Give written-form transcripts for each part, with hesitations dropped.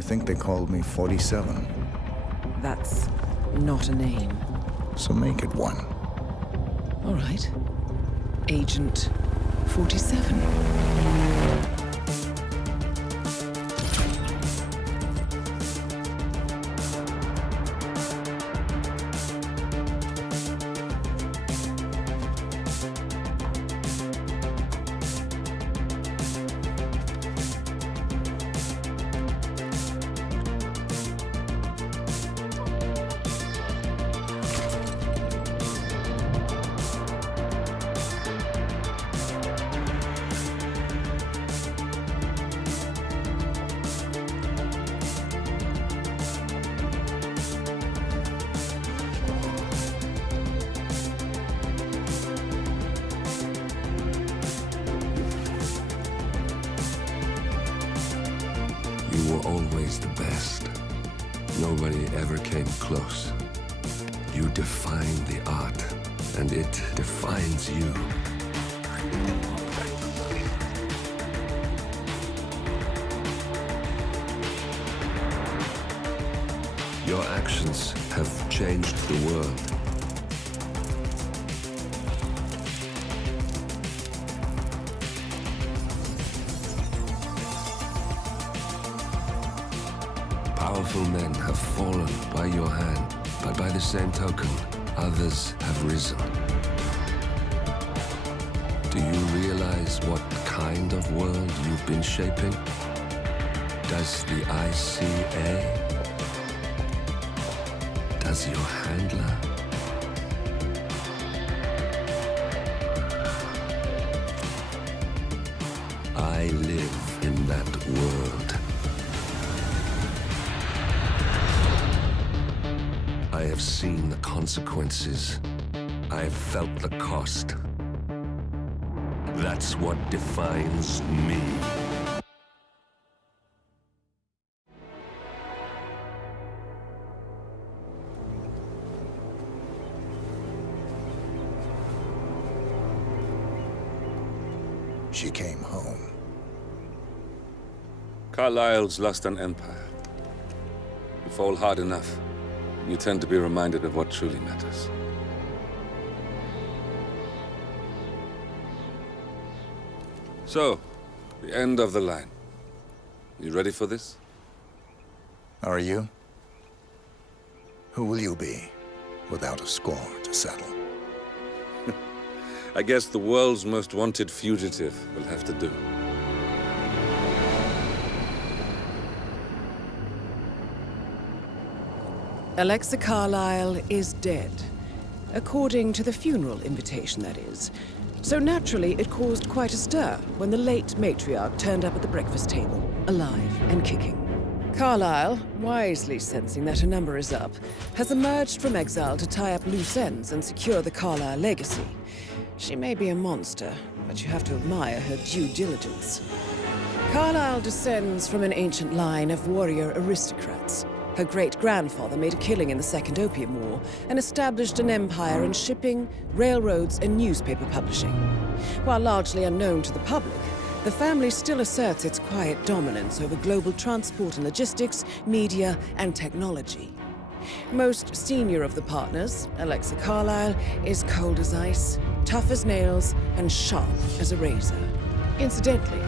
I think they called me 47. That's not a name. So make it one. All right. Agent 47. You were always the best. Nobody ever came close. You define the art, and it defines you. Your actions have changed the world. Powerful men have fallen by your hand, but by the same token, others have risen. Do you realize what kind of world you've been shaping? Does the ICA? Does your handler? I live in that world. I have seen the consequences. I have felt the cost. That's what defines me. She came home. Carlyle's lost an empire. You fall hard enough, you tend to be reminded of what truly matters. So, the end of the line. You ready for this? Are you? Who will you be, without a score to settle? I guess the world's most wanted fugitive will have to do. Alexa Carlyle is dead. According to the funeral invitation, that is. So naturally, it caused quite a stir when the late matriarch turned up at the breakfast table, alive and kicking. Carlyle, wisely sensing that her number is up, has emerged from exile to tie up loose ends and secure the Carlyle legacy. She may be a monster, but you have to admire her due diligence. Carlyle descends from an ancient line of warrior aristocrats. Her great-grandfather made a killing in the Second Opium War and established an empire in shipping, railroads, and newspaper publishing. While largely unknown to the public, the family still asserts its quiet dominance over global transport and logistics, media, and technology. Most senior of the partners, Alexa Carlyle, is cold as ice, tough as nails, and sharp as a razor. Incidentally,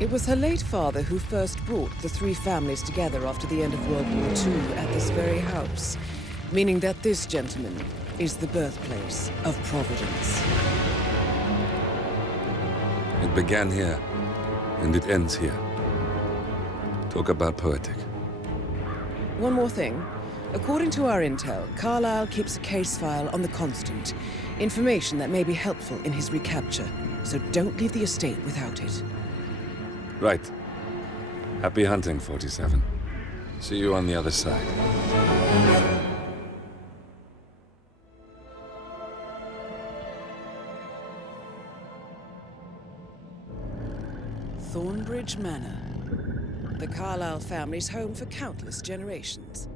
it was her late father who first brought the three families together after the end of World War II at this very house, meaning that this gentleman is the birthplace of Providence. It began here, and it ends here. Talk about poetic. One more thing. According to our intel, Carlyle keeps a case file on the Constant, information that may be helpful in his recapture, so don't leave the estate without it. Right. Happy hunting, 47. See you on the other side. Thornbridge Manor. The Carlyle family's home for countless generations.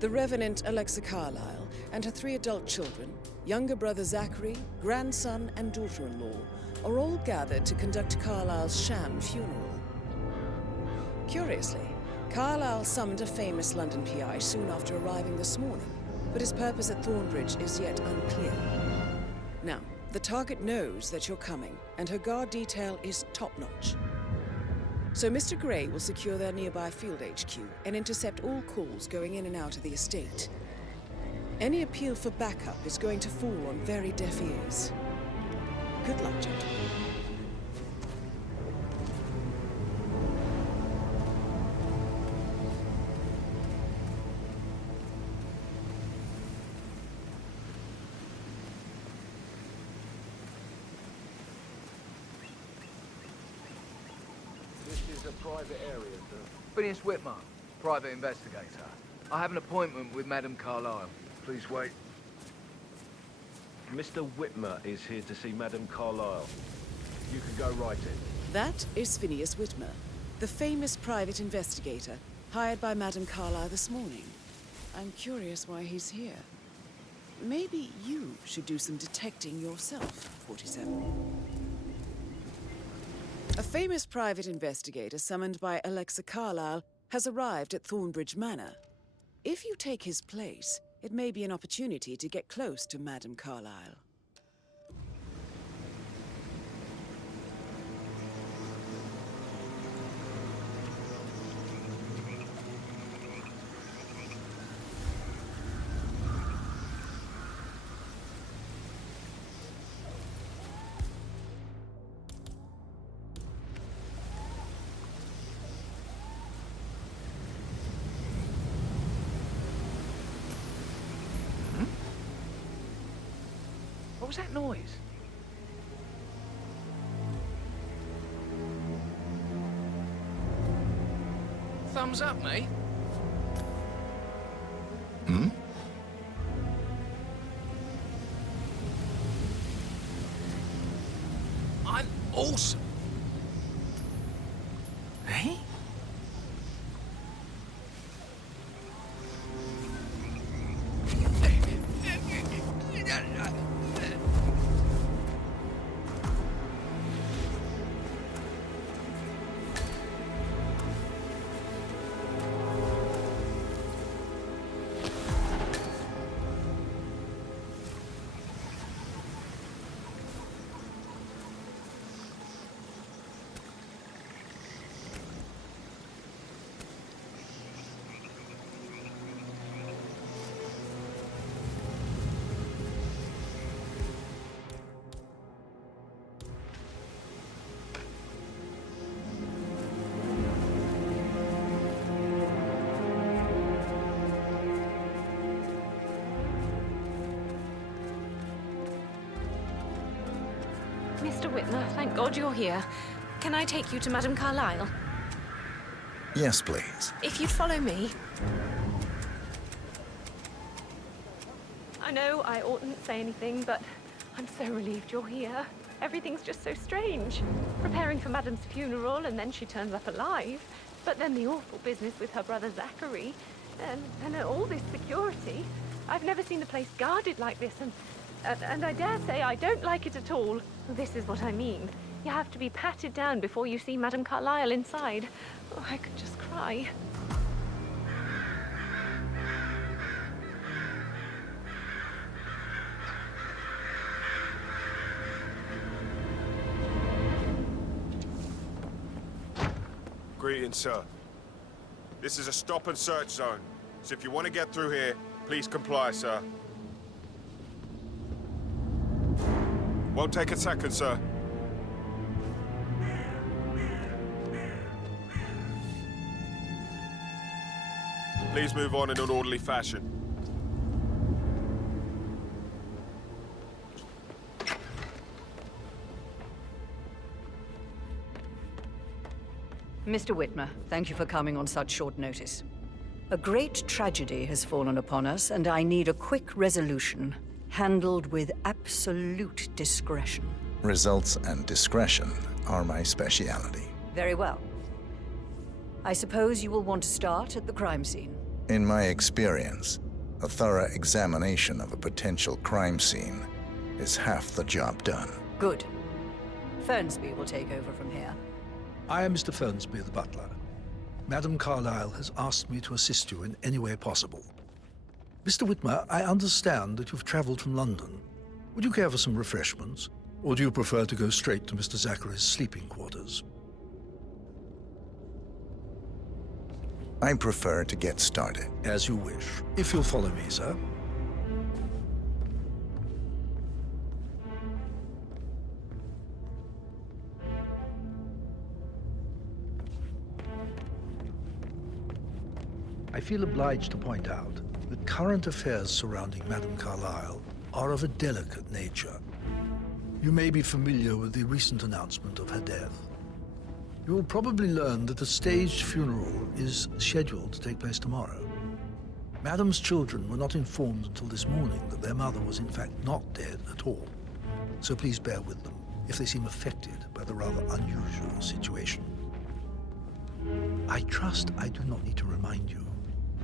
The Revenant Alexa Carlyle and her 3 adult children, younger brother Zachary, grandson, and daughter-in-law, are all gathered to conduct Carlyle's sham funeral. Curiously, Carlyle summoned a famous London PI soon after arriving this morning, but his purpose at Thornbridge is yet unclear. Now, the target knows that you're coming, and her guard detail is top-notch. So Mr. Gray will secure their nearby field HQ and intercept all calls going in and out of the estate. Any appeal for backup is going to fall on very deaf ears. Good luck, gentlemen. This is a private area, sir. Phineas Whitmer, private investigator. I have an appointment with Madame Carlyle. Please wait. Mr. Whitmer is here to see Madame Carlyle. You can go right in. That is Phineas Whitmer, the famous private investigator hired by Madame Carlyle this morning. I'm curious why he's here. Maybe you should do some detecting yourself, 47. A famous private investigator summoned by Alexa Carlyle has arrived at Thornbridge Manor. If you take his place, it may be an opportunity to get close to Madame Carlyle. What was that noise? Thumbs up, mate. Hmm? I'm awesome. Hey? Mr. Whitmer, thank God you're here. Can I take you to Madame Carlyle? Yes, please. If you'd follow me. I know I oughtn't say anything, but I'm so relieved you're here. Everything's just so strange. Preparing for Madame's funeral, and then she turns up alive. But then the awful business with her brother Zachary, and all this security. I've never seen the place guarded like this, and I dare say I don't like it at all. This is what I mean. You have to be patted down before you see Madame Carlyle inside. Oh, I could just cry. Greetings, sir. This is a stop and search zone, so if you want to get through here, please comply, sir. Won't take a second, sir. Please move on in an orderly fashion. Mr. Whitmer, thank you for coming on such short notice. A great tragedy has fallen upon us, and I need a quick resolution, handled with absolute discretion. Results and discretion are my speciality. Very well. I suppose you will want to start at the crime scene. In my experience, a thorough examination of a potential crime scene is half the job done. Good. Fernsby will take over from here. I am Mr. Fernsby, the butler. Madame Carlyle has asked me to assist you in any way possible. Mr. Whitmer, I understand that you've traveled from London. Would you care for some refreshments? Or do you prefer to go straight to Mr. Zachary's sleeping quarters? I prefer to get started. As you wish. If you'll follow me, sir. I feel obliged to point out that current affairs surrounding Madame Carlyle are of a delicate nature. You may be familiar with the recent announcement of her death. You will probably learn that a staged funeral is scheduled to take place tomorrow. Madame's children were not informed until this morning that their mother was in fact not dead at all. So please bear with them if they seem affected by the rather unusual situation. I trust I do not need to remind you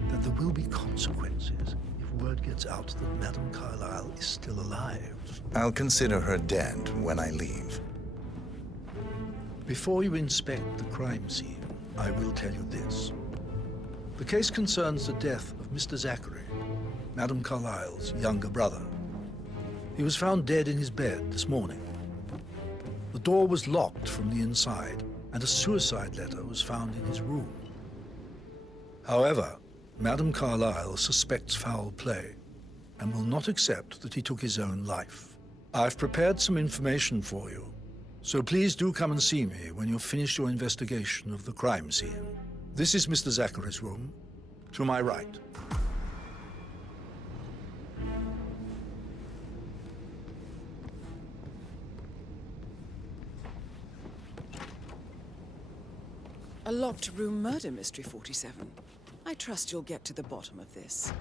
that there will be consequences if word gets out that Madame Carlyle is still alive. I'll consider her dead when I leave. Before you inspect the crime scene, I will tell you this. The case concerns the death of Mr. Zachary, Madame Carlyle's younger brother. He was found dead in his bed this morning. The door was locked from the inside, and a suicide letter was found in his room. However, Madame Carlyle suspects foul play and will not accept that he took his own life. I've prepared some information for you, so please do come and see me when you've finished your investigation of the crime scene. This is Mr. Zachary's room, to my right. A locked room murder mystery, 47. I trust you'll get to the bottom of this.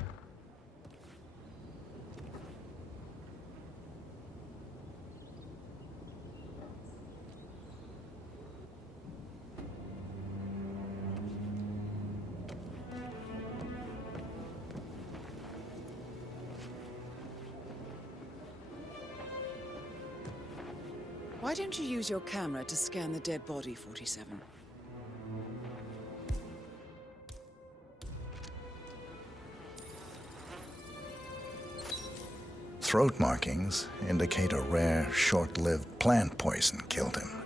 Why don't you use your camera to scan the dead body, 47? Throat markings indicate a rare, short-lived plant poison killed him.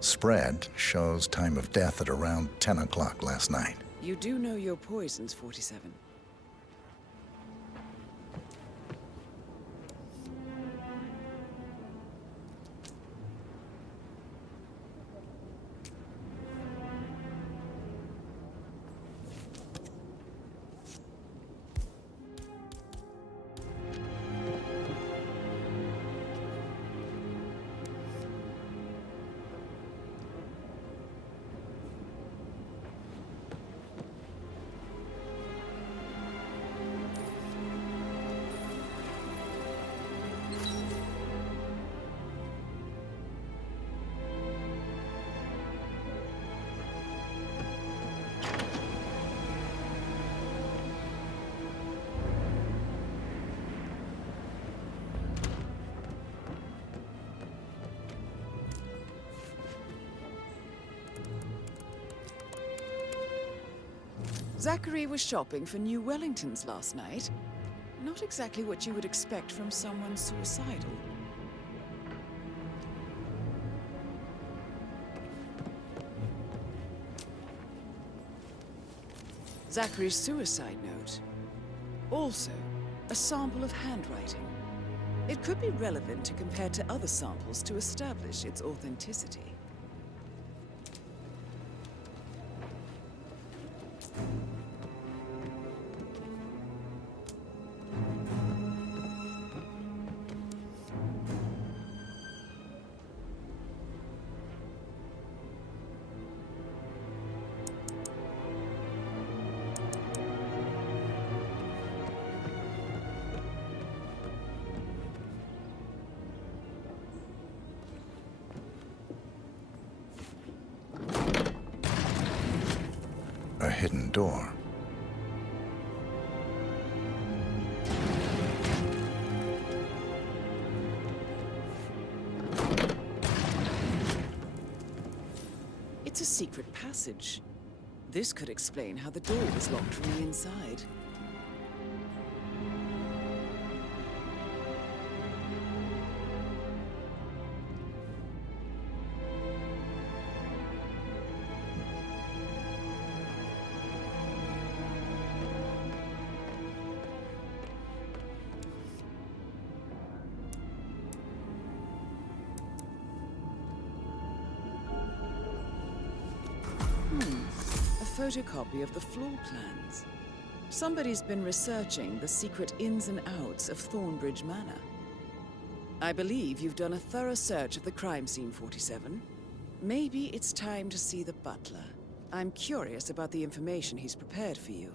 Spread shows time of death at around 10 o'clock last night. You do know your poisons, 47. Zachary was shopping for new Wellingtons last night. Not exactly what you would expect from someone suicidal. Zachary's suicide note. Also, a sample of handwriting. It could be relevant to compare to other samples to establish its authenticity. A hidden door. It's a secret passage. This could explain how the door was locked from the inside. A photocopy of the floor plans. Somebody's been researching the secret ins and outs of Thornbridge Manor. I believe you've done a thorough search of the crime scene, 47. Maybe it's time to see the butler. I'm curious about the information he's prepared for you.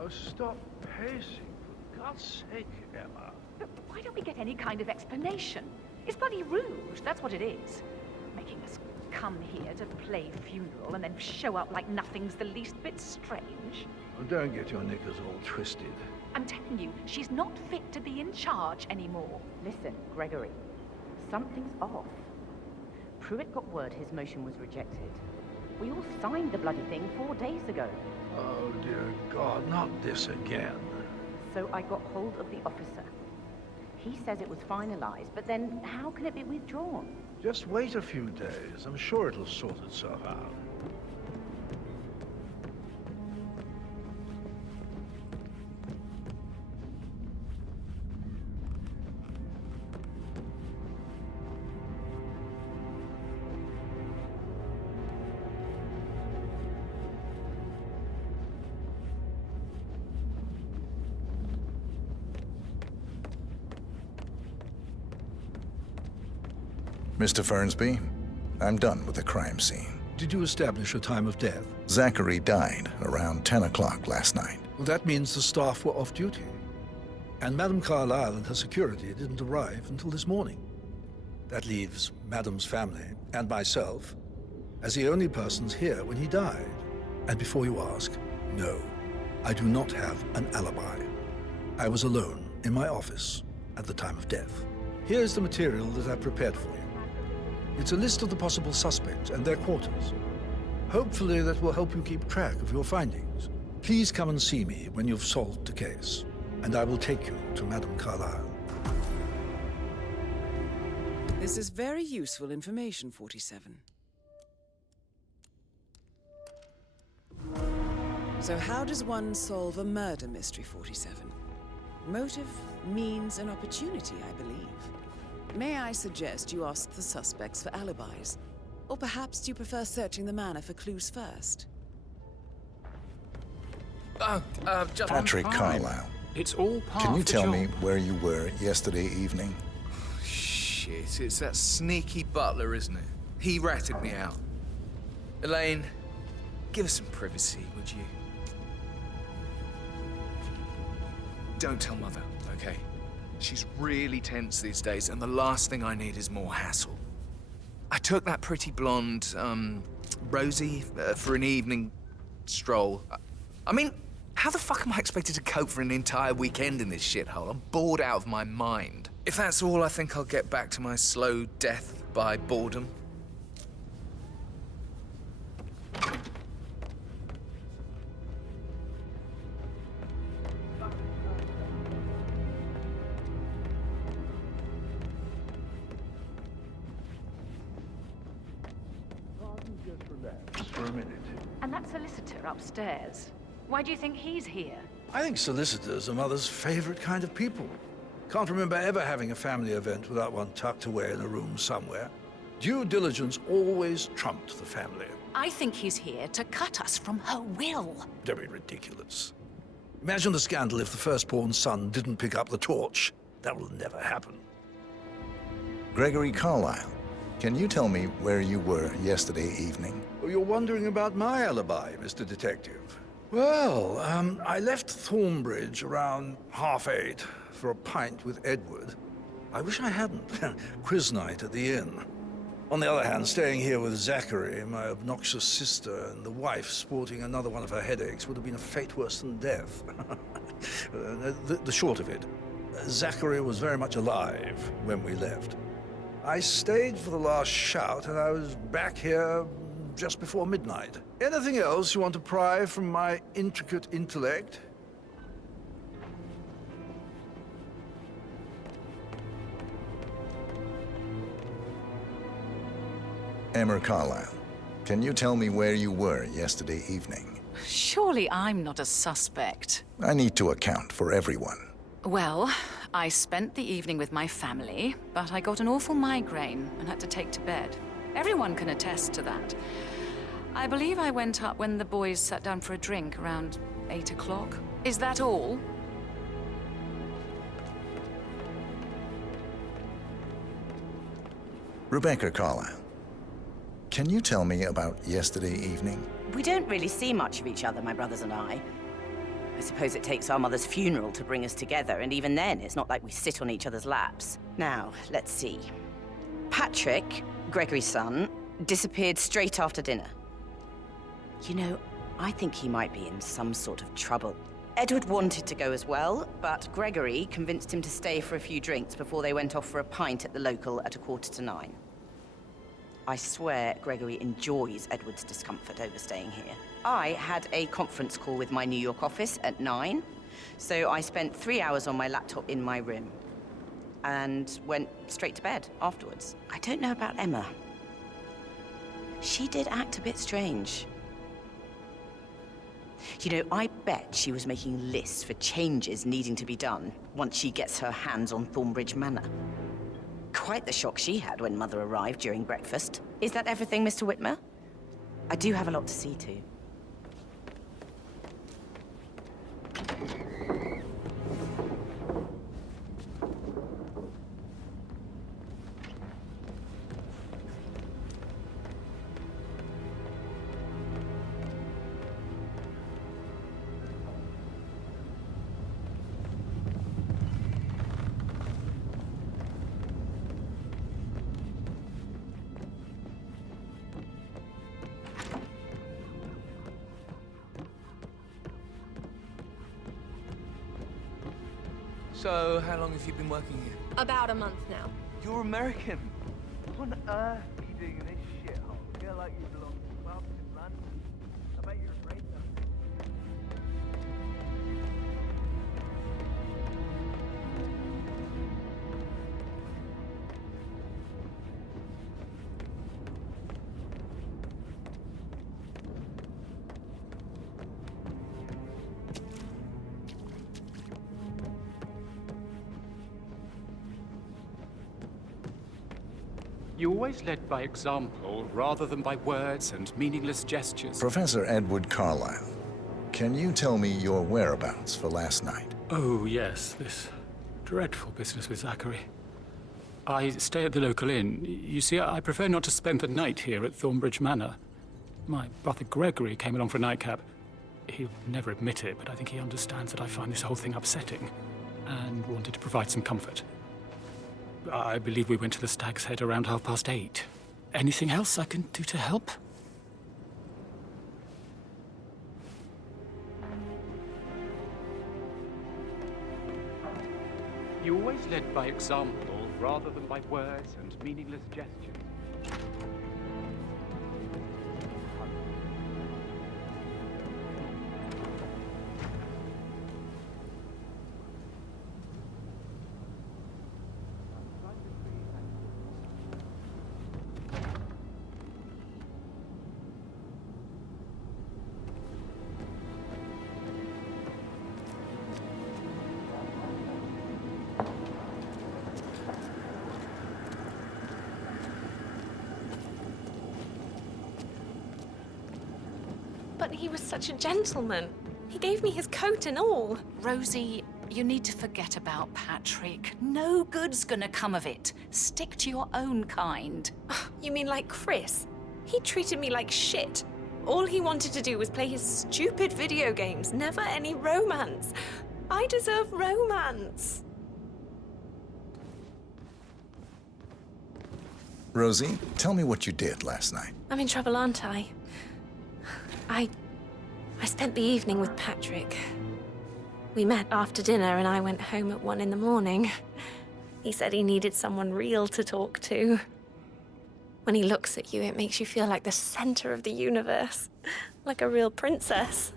Oh, stop pacing, for God's sake, Emma. But why don't we get any kind of explanation? It's bloody rude, that's what it is. Making us come here to play funeral and then show up like nothing's the least bit strange. Oh, don't get your knickers all twisted. I'm telling you, she's not fit to be in charge anymore. Listen, Gregory, something's off. Pruitt got word his motion was rejected. We all signed the bloody thing 4 days ago. Oh, dear God, not this again. So I got hold of the officer. He says it was finalized, but then how can it be withdrawn? Just wait a few days. I'm sure it'll sort itself out. Mr. Fernsby, I'm done with the crime scene. Did you establish a time of death? Zachary died around 10 o'clock last night. Well, that means the staff were off duty. And Madame Carlyle and her security didn't arrive until this morning. That leaves Madame's family and myself as the only persons here when he died. And before you ask, no, I do not have an alibi. I was alone in my office at the time of death. Here's the material that I prepared for you. It's a list of the possible suspects and their quarters. Hopefully that will help you keep track of your findings. Please come and see me when you've solved the case, and I will take you to Madame Carlyle. This is very useful information, 47. So how does one solve a murder mystery, 47? Motive, means, and opportunity, I believe. May I suggest you ask the suspects for alibis? Or perhaps do you prefer searching the manor for clues first? Just Patrick on time. Carlyle. It's all part Can you of the tell job. me where you were yesterday evening? Shit, it's that sneaky butler, isn't it? He ratted me out. Elaine, give us some privacy, would you? Don't tell Mother, okay? She's really tense these days, and the last thing I need is more hassle. I took that pretty blonde, Rosie, for an evening stroll. I mean, how the fuck am I expected to cope for an entire weekend in this shithole? I'm bored out of my mind. If that's all, I think I'll get back to my slow death by boredom. Just for a minute. And that solicitor upstairs, why do you think he's here? I think solicitors are Mother's favorite kind of people. Can't remember ever having a family event without one tucked away in a room somewhere. Due diligence always trumped the family. I think he's here to cut us from her will. Very ridiculous. Imagine the scandal if the firstborn son didn't pick up the torch. That will never happen. Gregory Carlyle, Can you tell me where you were yesterday evening? Oh, you're wondering about my alibi, Mr. Detective. Well, I left Thornbridge around 8:30 for a pint with Edward. I wish I hadn't. Quiz night at the inn. On the other hand, staying here with Zachary, my obnoxious sister, and the wife sporting another one of her headaches would have been a fate worse than death. The short of it, Zachary was very much alive when we left. I stayed for the last shout, and I was back here just before midnight. Anything else you want to pry from my intricate intellect? Emma Carlyle, can you tell me where you were yesterday evening? Surely I'm not a suspect. I need to account for everyone. Well, I spent the evening with my family, but I got an awful migraine and had to take to bed. Everyone can attest to that. I believe I went up when the boys sat down for a drink around 8 o'clock. Is that all? Rebecca Carlyle, can you tell me about yesterday evening? We don't really see much of each other, my brothers and I. I suppose it takes our mother's funeral to bring us together, and even then, it's not like we sit on each other's laps. Now, let's see. Patrick, Gregory's son, disappeared straight after dinner. You know, I think he might be in some sort of trouble. Edward wanted to go as well, but Gregory convinced him to stay for a few drinks before they went off for a pint at the local at 9:15. I swear Gregory enjoys Edward's discomfort over staying here. I had a conference call with my New York office at 9, so I spent 3 hours on my laptop in my room and went straight to bed afterwards. I don't know about Emma. She did act a bit strange. You know, I bet she was making lists for changes needing to be done once she gets her hands on Thornbridge Manor. Quite the shock she had when Mother arrived during breakfast. Is that everything, Mr. Whitmer? I do have a lot to see to. So, how long have you been working here? About a month now. You're American. What on earth are you doing in this shithole? I feel like you belong to clubs in London. I bet you're afraid of them. You always led by example rather than by words and meaningless gestures. Professor Edward Carlyle, can you tell me your whereabouts for last night? Oh, yes, this dreadful business with Zachary. I stay at the local inn. You see, I prefer not to spend the night here at Thornbridge Manor. My brother Gregory came along for a nightcap. He'll never admit it, but I think he understands that I find this whole thing upsetting and wanted to provide some comfort. I believe we went to the Stag's Head around 8:30. Anything else I can do to help? You always led by example rather than by words and meaningless gestures. But he was such a gentleman. He gave me his coat and all. Rosie, You need to forget about Patrick. No good's gonna come of it. Stick to your own kind. You mean like Chris? He treated me like shit. All he wanted to do was play his stupid video games, never any romance. I deserve romance. Rosie, tell me what you did last night. I'm in trouble, aren't I? I spent the evening with Patrick. We met after dinner and I went home at 1 in the morning. He said he needed someone real to talk to. When he looks at you, it makes you feel like the center of the universe. Like a real princess.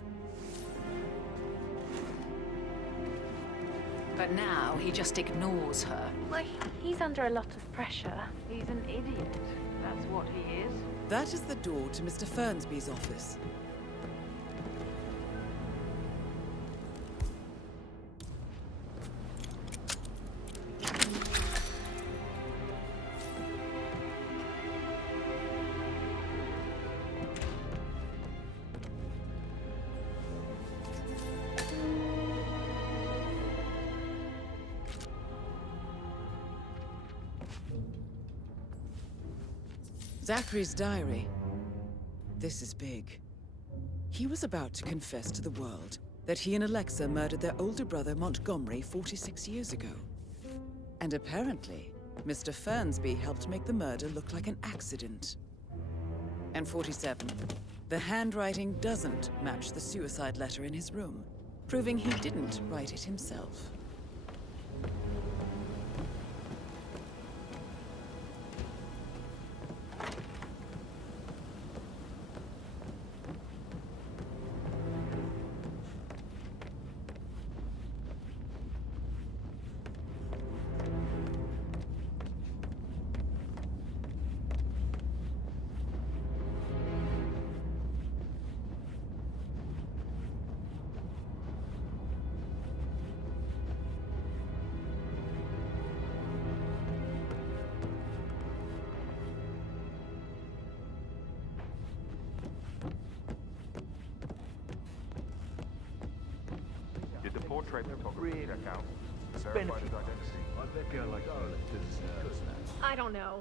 But now he just ignores her. Well, he's under a lot of pressure. He's an idiot. That's what he is. That is the door to Mr. Fernsby's office. Zachary's diary. This is big. He was about to confess to the world that he and Alexa murdered their older brother Montgomery 46 years ago. And apparently, Mr. Fernsby helped make the murder look like an accident. And 47. The handwriting doesn't match the suicide letter in his room, proving he didn't write it himself. Did the portrait photographer check out? Verified his identity. I'd let go like I don't know.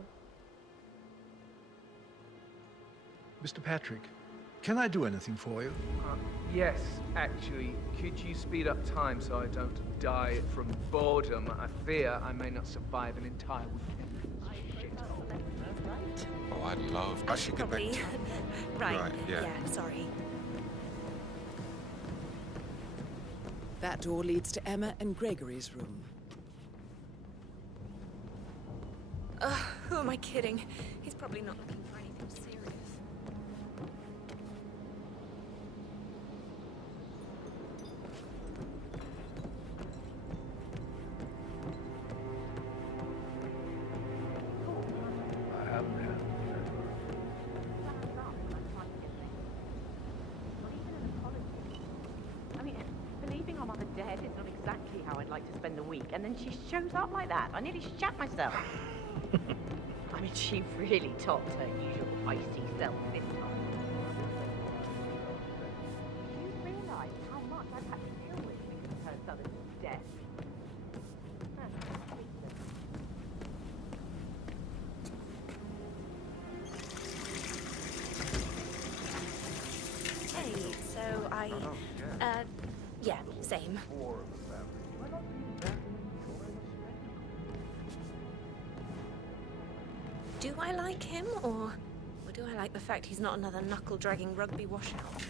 Mr. Patrick, can I do anything for you? Yes, actually. Could you speed up time so I don't die from boredom? I fear I may not survive an entire weekend. Oh, I'd love. I should get back to... Right. yeah. Sorry. That door leads to Emma and Gregory's room. Who am I kidding? He's probably not looking for anything serious. I haven't had. I mean, believing our mother dead is not exactly how I'd like to spend the week, and then she shows up like that. I nearly shat myself. I mean, she really topped her usual feisty self this time. Do you realise how much I've had to deal with because of her sudden death? Hey, so yeah, same. Do I like him, or do I like the fact he's not another knuckle-dragging rugby washout?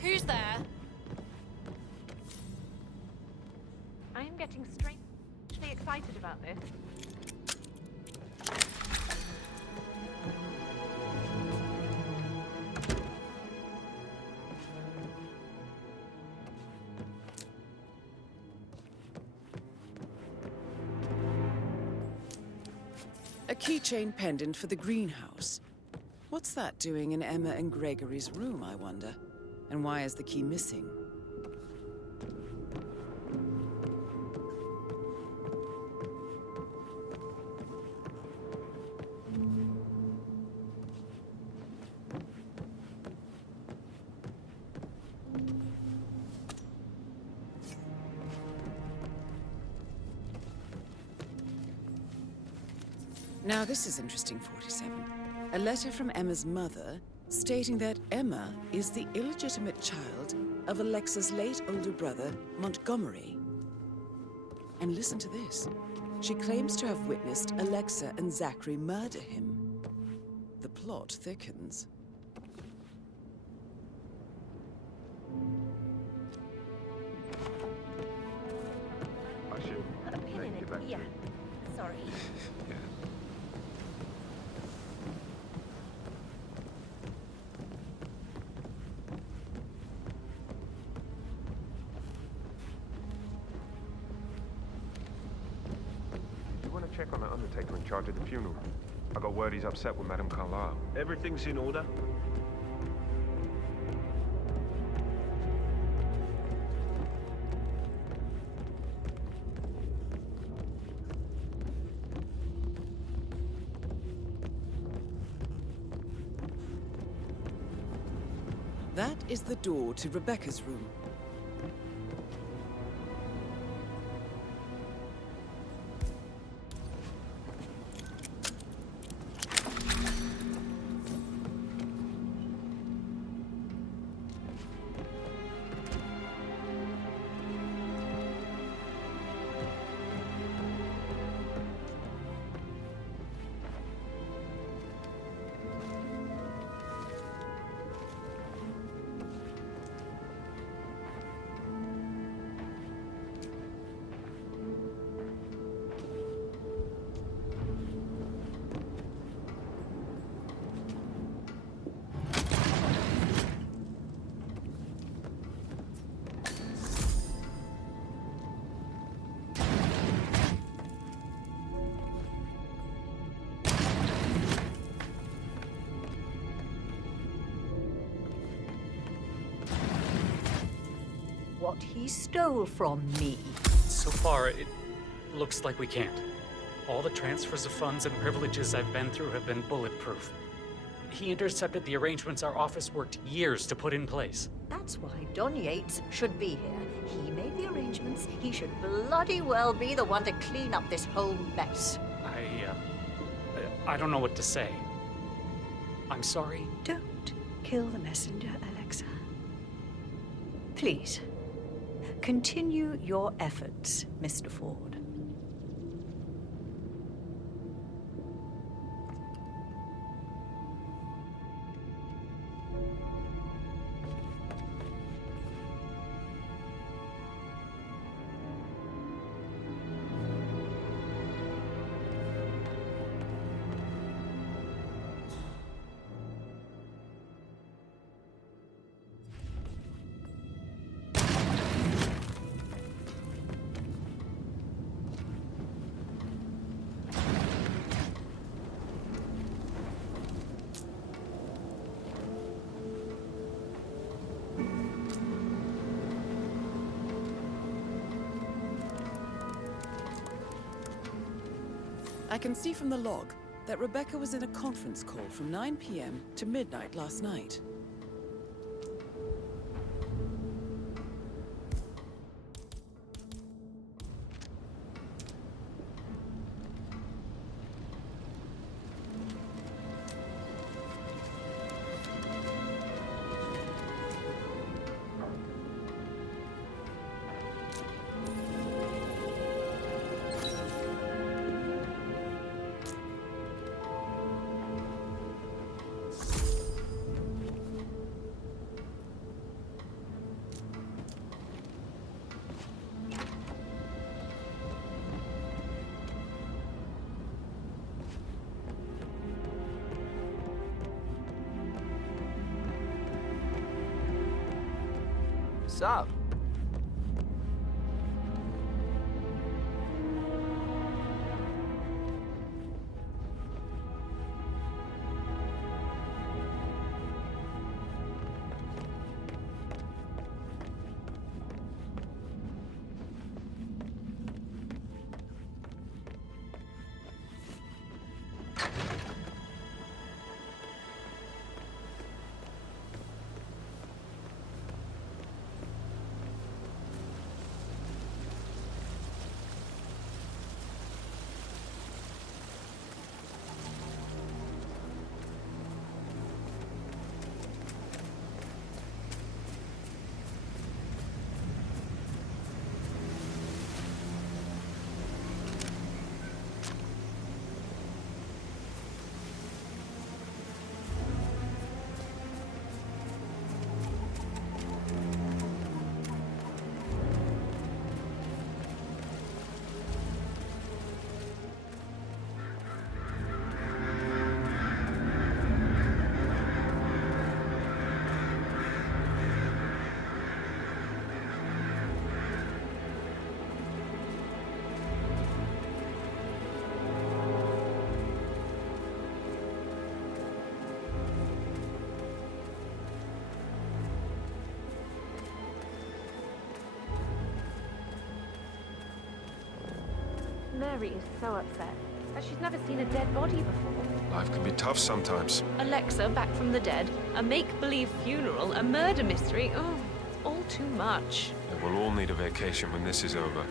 Who's there? I am getting strangely excited about this. A keychain pendant for the greenhouse. What's that doing in Emma and Gregory's room, I wonder? And why is the key missing? Now this is interesting, 47. A letter from Emma's mother stating that Emma is the illegitimate child of Alexa's late older brother, Montgomery. And listen to this. She claims to have witnessed Alexa and Zachary murder him. The plot thickens. I should Put a pin in it. Yeah. Sorry. You want to check on the undertaker in charge of the funeral? I got word he's upset with Madame Carlyle. Everything's in order. That is the door to Rebecca's room. What he stole from me. So far, it looks like we can't. All the transfers of funds and privileges I've been through have been bulletproof. He intercepted the arrangements our office worked years to put in place. That's why Don Yates should be here. He made the arrangements. He should bloody well be the one to clean up this whole mess. I don't know what to say. I'm sorry. Don't kill the messenger, Alexa. Please, continue your efforts, Mr. Ford. I can see from the log that Rebecca was in a conference call from 9 p.m. to midnight last night. Sup? Mary is so upset. But she's never seen a dead body before. Life can be tough sometimes. Alexa back from the dead, a make-believe funeral, a murder mystery. Oh, it's all too much. Yeah, we'll all need a vacation when this is over.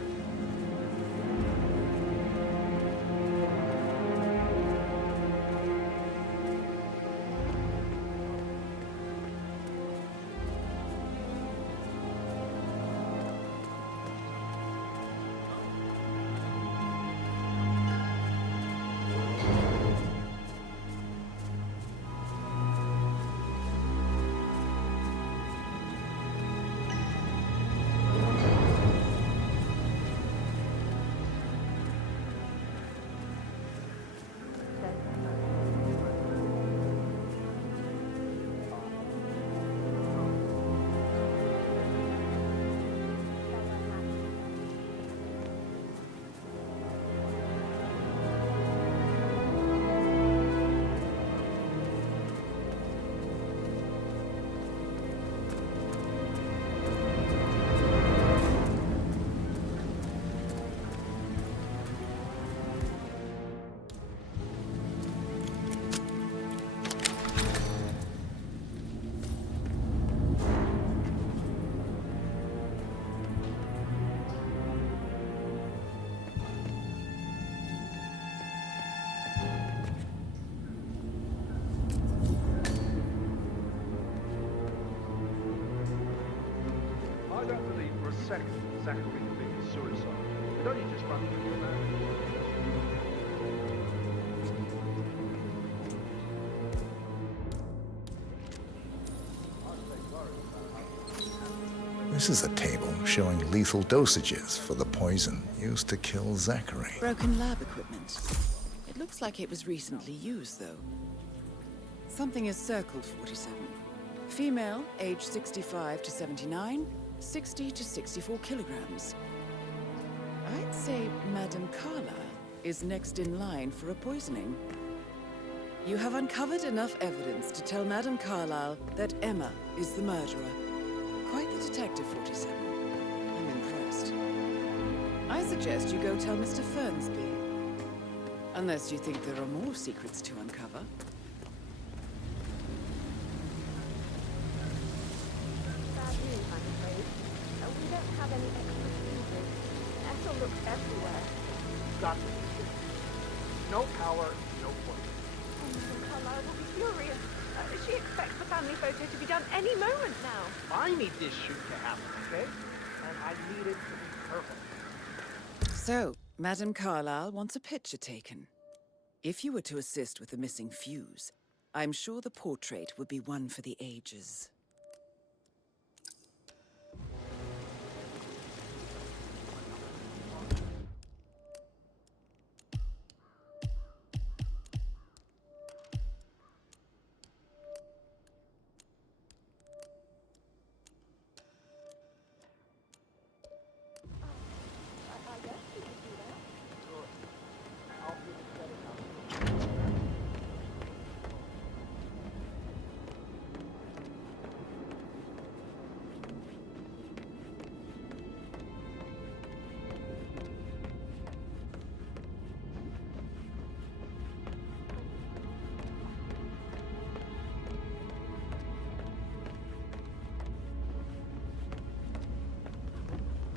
I don't believe for a second that Zachary committed suicide. It only just runs through your mind. This is a table showing lethal dosages for the poison used to kill Zachary. Broken lab equipment. It looks like it was recently used, though. Something is circled 47. Female, age 65 to 79, 60 to 64 kilograms. I'd say Madame Carlyle is next in line for a poisoning. You have uncovered enough evidence to tell Madame Carlyle that Emma is the murderer. Quite the detective, 47. I'm impressed. I suggest you go tell Mr. Fernsby. Unless you think there are more secrets to uncover. Bad news, I'm afraid. We don't have any extra fuses. Ethel looks everywhere. Got to be serious. No power, no point. Oh, Madame Carlyle will be furious. She expects the family photo to be done any moment now. I need this shoot to happen, okay? And I need it to be perfect. So, Madame Carlyle wants a picture taken. If you were to assist with the missing fuse, I'm sure the portrait would be one for the ages.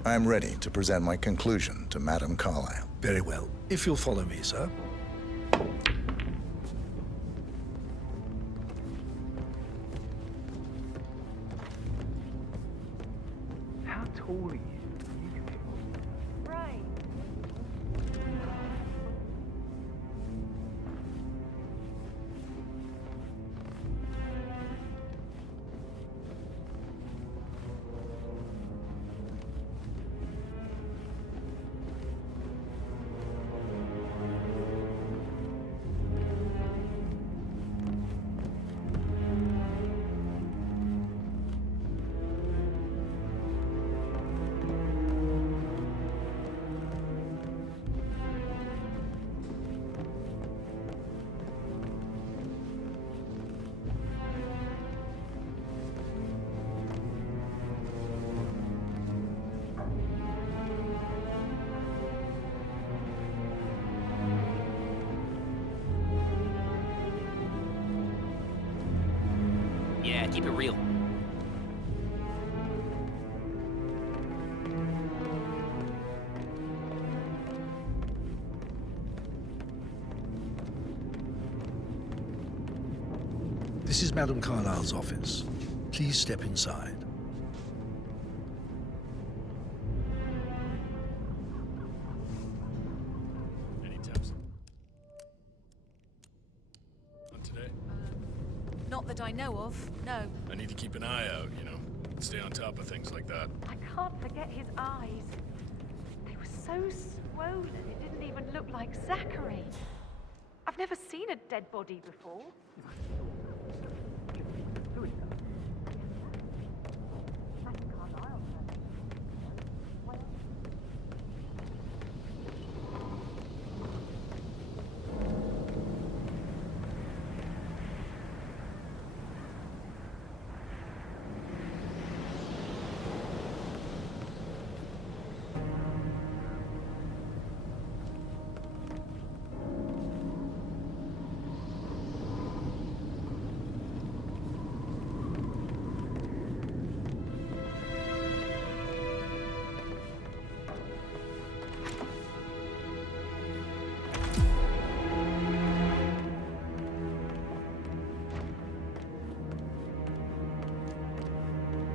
I'm ready to present my conclusion to Madame Carlyle. Very well. If you'll follow me, sir. How tall are you? Right. Yeah, keep it real. This is Madame Carlyle's office. Please step inside. Any tips? On today? Not that I know of, no. I need to keep an eye out, you know. Stay on top of things like that. I can't forget his eyes. They were so swollen, it didn't even look like Zachary. I've never seen a dead body before.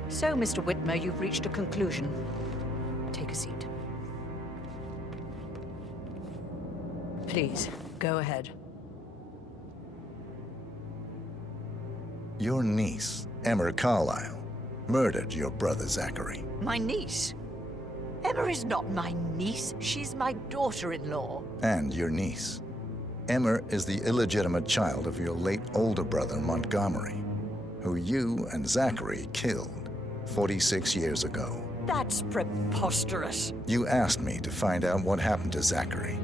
So, Mr. Whitmer, you've reached a conclusion. Take a seat. Please, go ahead. Your niece, Emma Carlyle, murdered your brother Zachary. My niece? Emma is not my niece. She's my daughter-in-law. And your niece. Emma is the illegitimate child of your late older brother, Montgomery, who you and Zachary killed 46 years ago. That's preposterous. You asked me to find out what happened to Zachary.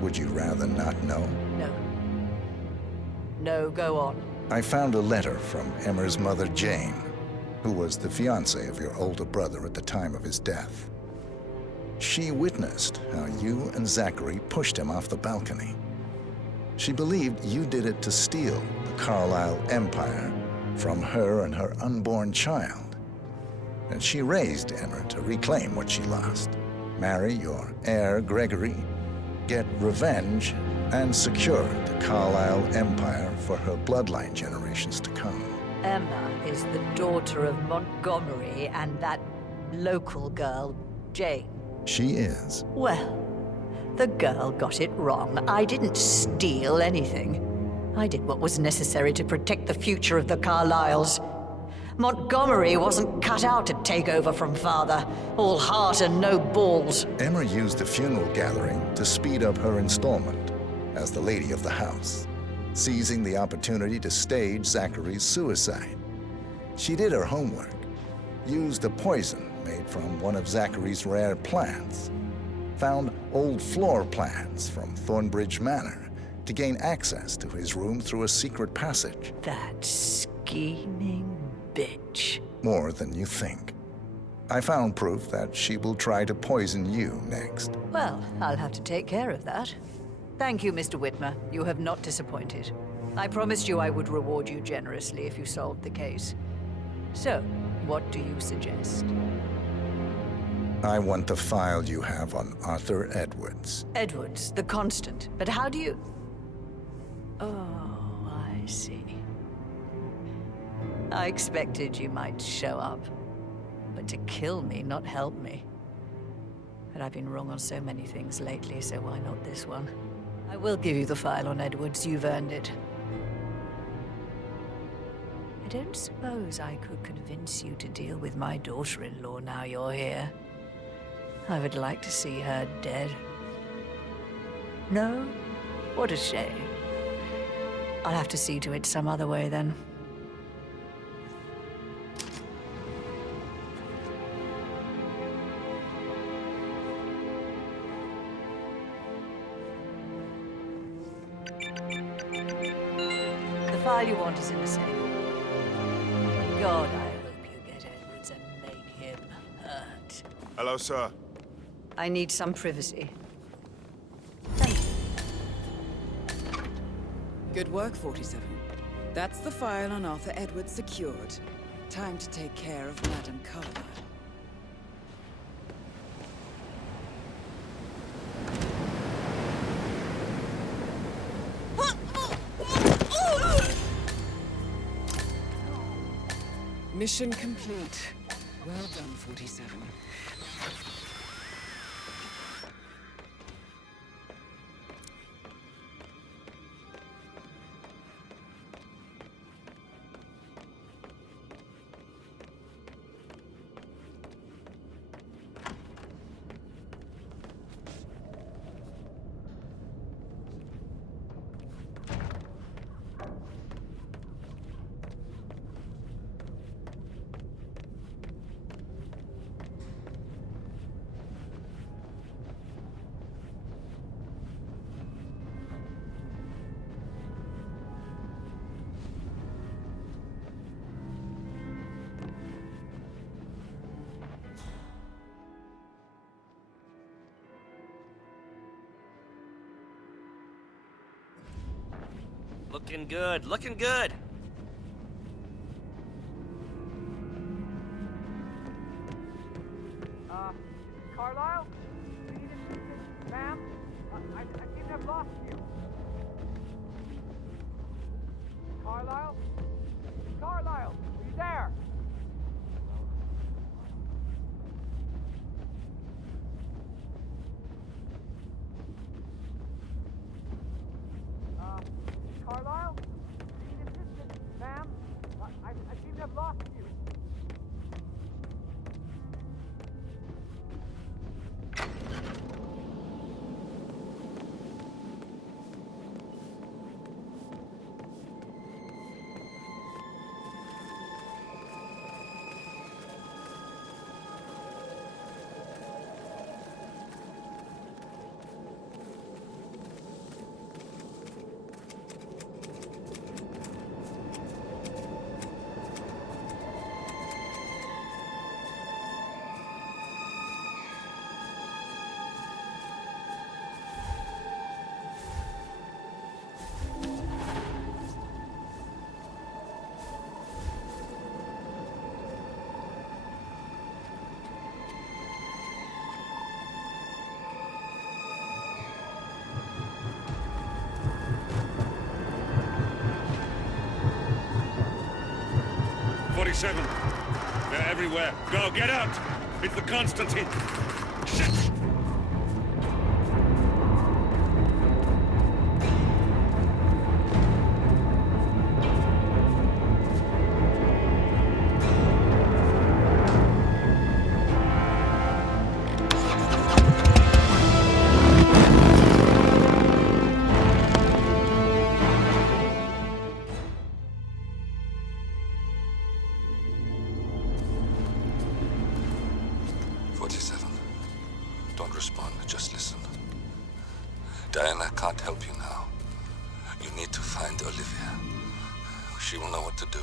Would you rather not know? No. No, go on. I found a letter from Emma's mother, Jane, who was the fiancée of your older brother at the time of his death. She witnessed how you and Zachary pushed him off the balcony. She believed you did it to steal the Carlyle empire from her and her unborn child. And she raised Emma to reclaim what she lost, marry your heir, Gregory, get revenge, and secure the Carlyle empire for her bloodline generations to come. Emma is the daughter of Montgomery and that local girl, Jane. She is. Well, the girl got it wrong. I didn't steal anything. I did what was necessary to protect the future of the Carlyles. Montgomery wasn't cut out to take over from father, all heart and no balls. Emma used the funeral gathering to speed up her installment as the lady of the house, seizing the opportunity to stage Zachary's suicide. She did her homework, used a poison made from one of Zachary's rare plants, found old floor plans from Thornbridge Manor to gain access to his room through a secret passage. That scheming bitch. More than you think. I found proof that she will try to poison you next. Well, I'll have to take care of that. Thank you, Mr. Whitmer. You have not disappointed. I promised you I would reward you generously if you solved the case. So, what do you suggest? I want the file you have on Arthur Edwards. Edwards, the constant. But how do you... Oh, I see. I expected you might show up. But to kill me, not help me. But I've been wrong on so many things lately, so why not this one? I will give you the file on Edwards. You've earned it. I don't suppose I could convince you to deal with my daughter-in-law now you're here. I would like to see her dead. No? What a shame. I'll have to see to it some other way then. The file you want is in the safe. God, I hope you get Edwards and make him hurt. Hello, sir. I need some privacy. Good work, 47. That's the file on Arthur Edwards secured. Time to take care of Madame Carlyle. Mission complete. Well done, 47. Looking good, looking good. Carlyle? Do you need assistance, ma'am? I seem to have lost you. Carlyle? Carlyle, are you there? Carlyle? Do you need assistance, ma'am? I seem to have lost you. They're everywhere. Go, get out! It's the Constantine! Shit! Don't respond, just listen. Diana can't help you now. You need to find Olivia. She will know what to do.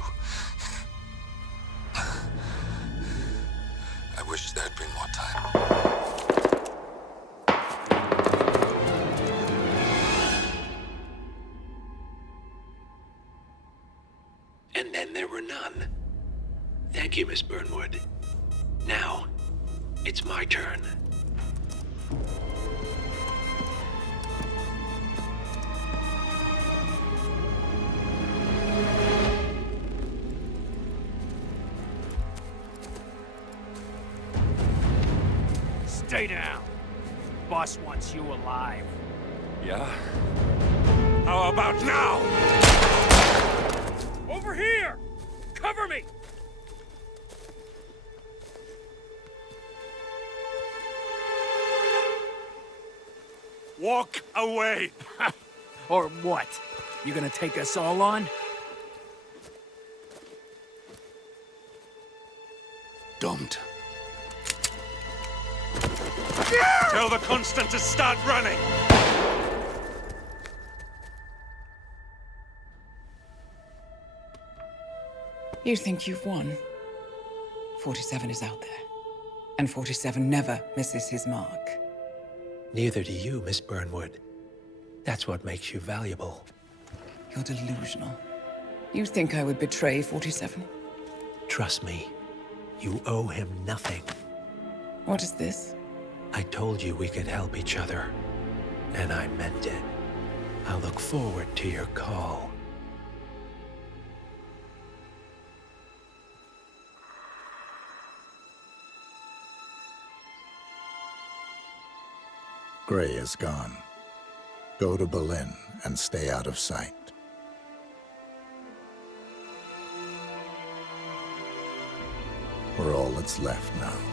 I wish there had been more time. And then there were none. Thank you, Miss Burnwood. Now, it's my turn. Stay down. Boss wants you alive. Yeah? How about now? Over here! Cover me! Walk away! Or what? You gonna take us all on? Don't. Tell the Constant to start running! You think you've won? 47 is out there. And 47 never misses his mark. Neither do you, Miss Burnwood. That's what makes you valuable. You're delusional. You think I would betray 47? Trust me, you owe him nothing. What is this? I told you we could help each other, and I meant it. I'll look forward to your call. Gray is gone. Go to Berlin and stay out of sight. We're all that's left now.